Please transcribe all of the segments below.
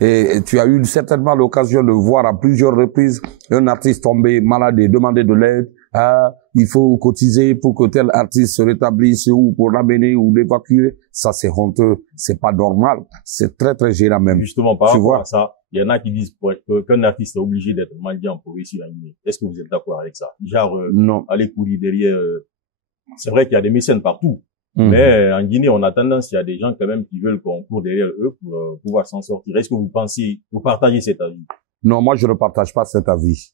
Et tu as eu certainement l'occasion de voir à plusieurs reprises un artiste tomber malade et demander de l'aide. Ah, il faut cotiser pour que tel artiste se rétablisse ou pour l'amener ou l'évacuer. Ça, c'est honteux. C'est pas normal. C'est très, très gênant même. Justement, par rapport à ça, il y en a qui disent qu'un artiste est obligé d'être mendiant pour réussir à Guinée. Est-ce que vous êtes d'accord avec ça? Genre, non. Aller courir derrière, c'est vrai qu'il y a des mécènes partout. Mais en Guinée, on a tendance, il y a des gens quand même qui veulent qu'on court derrière eux pour pouvoir s'en sortir. Est-ce que vous partagez cet avis? Non, moi je ne partage pas cet avis.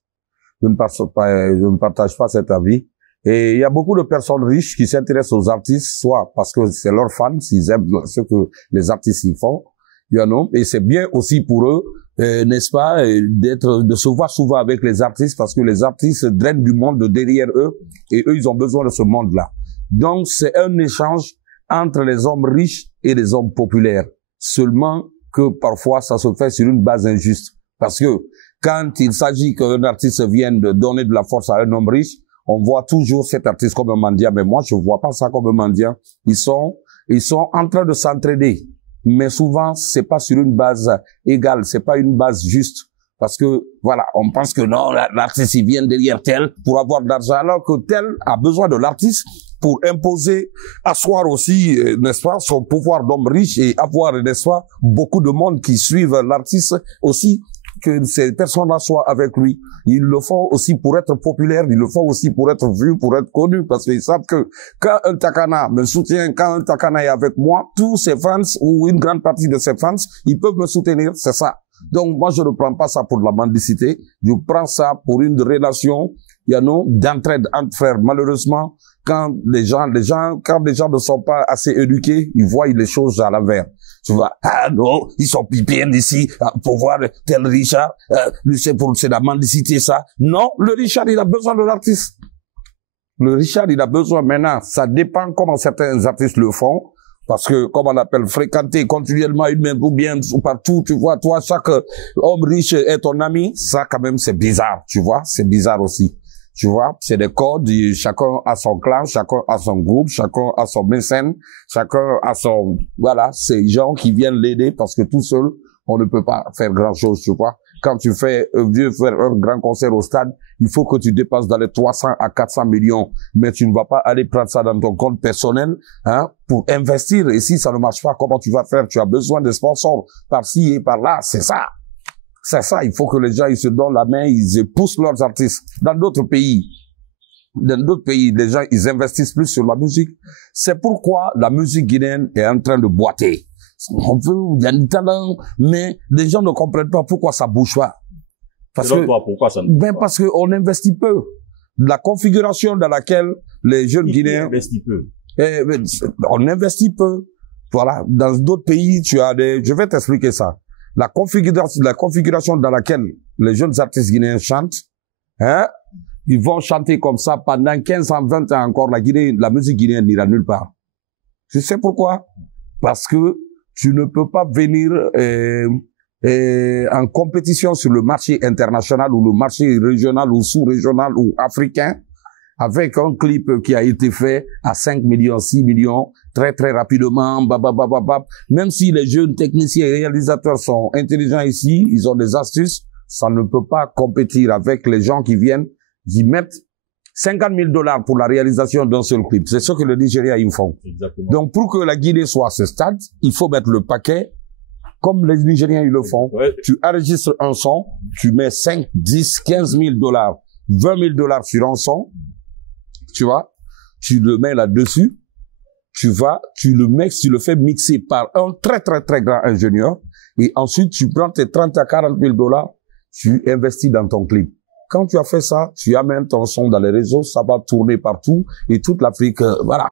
Je ne partage pas cet avis. Et il y a beaucoup de personnes riches qui s'intéressent aux artistes, soit parce que c'est leurs fans, s'ils aiment ce que les artistes y font, et c'est bien aussi pour eux, n'est-ce pas, de se voir souvent avec les artistes, parce que les artistes drainent du monde de derrière eux, et eux, ils ont besoin de ce monde-là. Donc, c'est un échange entre les hommes riches et les hommes populaires. Seulement que parfois, ça se fait sur une base injuste. Parce que quand il s'agit qu'un artiste vienne de donner de la force à un homme riche, on voit toujours cet artiste comme un mendiant. Mais moi, je vois pas ça comme un mendiant. Ils sont en train de s'entraider. Mais souvent, c'est pas sur une base égale. C'est pas une base juste. Parce que, voilà, on pense que non, l'artiste, il vient derrière tel pour avoir de l'argent, alors que tel a besoin de l'artiste pour imposer, asseoir aussi, n'est-ce pas, son pouvoir d'homme riche et avoir, n'est-ce pas, beaucoup de monde qui suivent l'artiste aussi, que ces personnes-là soient avec lui. Ils le font aussi pour être populaires, ils le font aussi pour être vus, pour être connus, parce qu'ils savent que quand un Takana me soutient, quand un Takana est avec moi, tous ses fans, ou une grande partie de ses fans, ils peuvent me soutenir, c'est ça. Donc, moi, je ne prends pas ça pour de la mendicité. Je prends ça pour une relation, d'entraide entre frères. Malheureusement, quand les gens ne sont pas assez éduqués, ils voient les choses à l'envers. Tu vois, ah non, ils sont pipés ici, pour voir tel Richard, c'est la mendicité, ça. Non, le Richard, il a besoin de l'artiste. Le Richard, il a besoin maintenant. Ça dépend comment certains artistes le font. Parce que, comme on appelle, fréquenter continuellement une même ou bien ou partout, tu vois, toi, chaque homme riche est ton ami, ça, quand même, c'est bizarre, tu vois, c'est bizarre aussi. Tu vois, c'est des codes, chacun a son clan, chacun a son groupe, chacun a son mécène, chacun a son, voilà, ces gens qui viennent l'aider parce que tout seul, on ne peut pas faire grand chose, tu vois. Quand tu fais, faire un grand concert au stade, il faut que tu dépasses dans les 300 à 400 millions. Mais tu ne vas pas aller prendre ça dans ton compte personnel, pour investir. Et si ça ne marche pas, comment tu vas faire? Tu as besoin de sponsors par-ci et par-là. C'est ça. C'est ça. Il faut que les gens, ils se donnent la main, ils poussent leurs artistes. Dans d'autres pays, les gens, ils investissent plus sur la musique. C'est pourquoi la musique guinéenne est en train de boiter. On veut, il y a du talent, mais les gens ne comprennent pas pourquoi ça bouge pas. Parce que on investit peu. La configuration dans laquelle les jeunes Guinéens investit peu. On investit peu. Voilà. Dans d'autres pays, je vais t'expliquer ça. La configuration dans laquelle les jeunes artistes guinéens chantent, ils vont chanter comme ça pendant 15 ans, 20 ans encore. La musique guinéenne n'ira nulle part. Tu sais pourquoi? Parce que tu ne peux pas venir en compétition sur le marché international ou le marché régional ou sous-régional ou africain avec un clip qui a été fait à 5 millions, 6 millions, très très rapidement, Même si les jeunes techniciens et réalisateurs sont intelligents ici, ils ont des astuces, ça ne peut pas compétir avec les gens qui viennent, qui mettent 50 000 $ pour la réalisation d'un seul clip. C'est ce que le Nigeria, ils font. Exactement. Donc, pour que la Guinée soit à ce stade, il faut mettre le paquet, comme les Nigériens, ils le font. Ouais. Tu enregistres un son, tu mets 5, 10, 15 000 $, 20 000 $ sur un son, tu vois, tu le mets là-dessus, tu le fais mixer par un très, très, très grand ingénieur, et ensuite, tu prends tes 30 à 40 000 $, tu investis dans ton clip. Quand tu as fait ça, tu amènes ton son dans les réseaux, ça va tourner partout et toute l'Afrique, voilà.